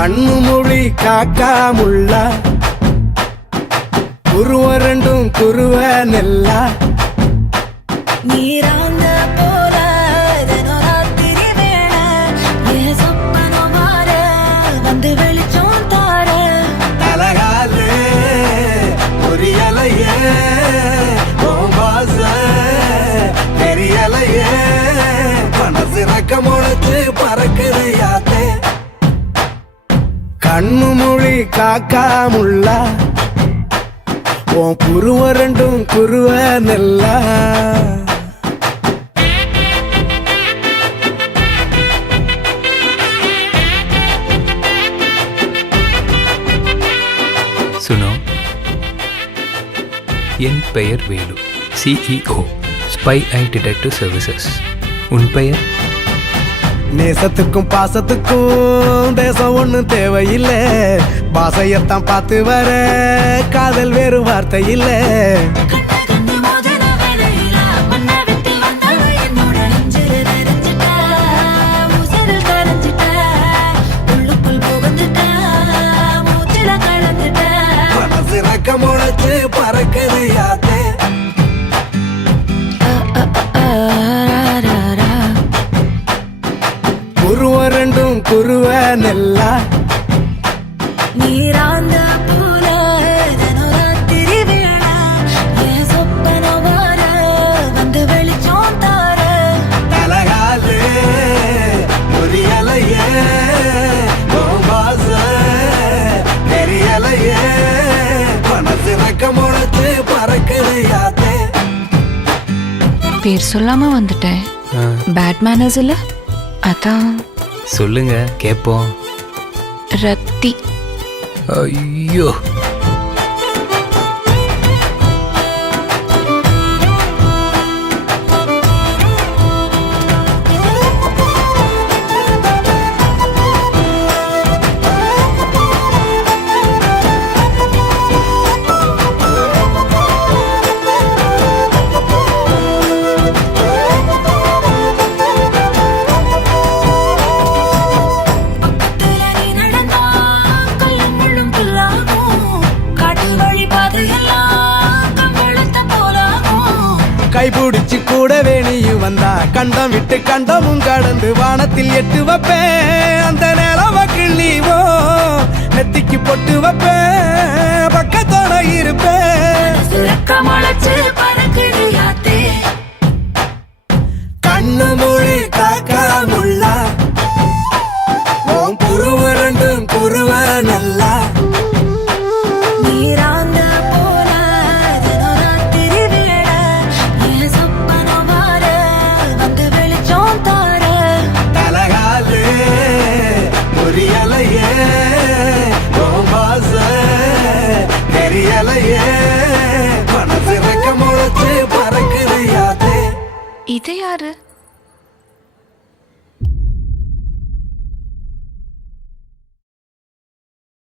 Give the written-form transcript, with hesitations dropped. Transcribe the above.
கண்ணு மொழி காக்காமுள்ளா குருவ ரெண்டும் குருவ நெல்லா நீராங்க போல ராத்திரி வேள ஏ சொப்பனோ மாற வந்து வெளிச்சம் தார தலகாலு புரியலையே பாச தெரியலையே மனசு ரக்க முளைச்சு பறக்குது யாத்தே கண்ணு மொழி காக்காமுள்ளா உன் குருவ ரெண்டும் குருவ நெல்லா சுனோ, என் பெயர் வேலு, CEO, ஸ்பை ஐ டிடெக்டிவ் சர்வீசஸ். உன் பெயர்? நேசத்துக்கும் பாசத்துக்கும் தேசம் ஒண்ணும் தேவையில்லை, பாசையத்தான் பார்த்து வர காதல் வேறு வார்த்தை இல்லை. கண்ணு மோதின வேளையில மண்ணை விட்டு வந்தவ என்னோட நெஞ்சில நிறைஞ்சிட்ட உசிரில் கரைஞ்சிட்ட உள்ளுக்குள் புகுந்துட்ட மூச்சில கலந்துட்ட மனசு ரக்க முளைச்சு பறக்குது யாத்தே குருவ ரெண்டும் குருவ நெல்லா நீராந்த போல ராத்திரி வேள ஏ சொப்பனோ மாற வந்து வெளிச்சம் தார தலகாலு புரியலையே பாச தெரியலையே மனசு ரக்க முளைச்சு பறக்குது யாத்தே. பேர் சொல்லாம வந்துட்டேன். பேட் மேனர்ஸ் இல்ல, அதான். சொல்லுங்க கேட்போம். ரத்தி. ஐயோ, கைபிடிச்சு கூடவே நீயும் வந்தா கண்டம் விட்டு கண்டமும் கடந்து வானத்தில் எட்டு வைப்பேன், அந்த நிலவ கிள்ளிவோ நெத்திக்கு பொட்டு வைப்பேன்.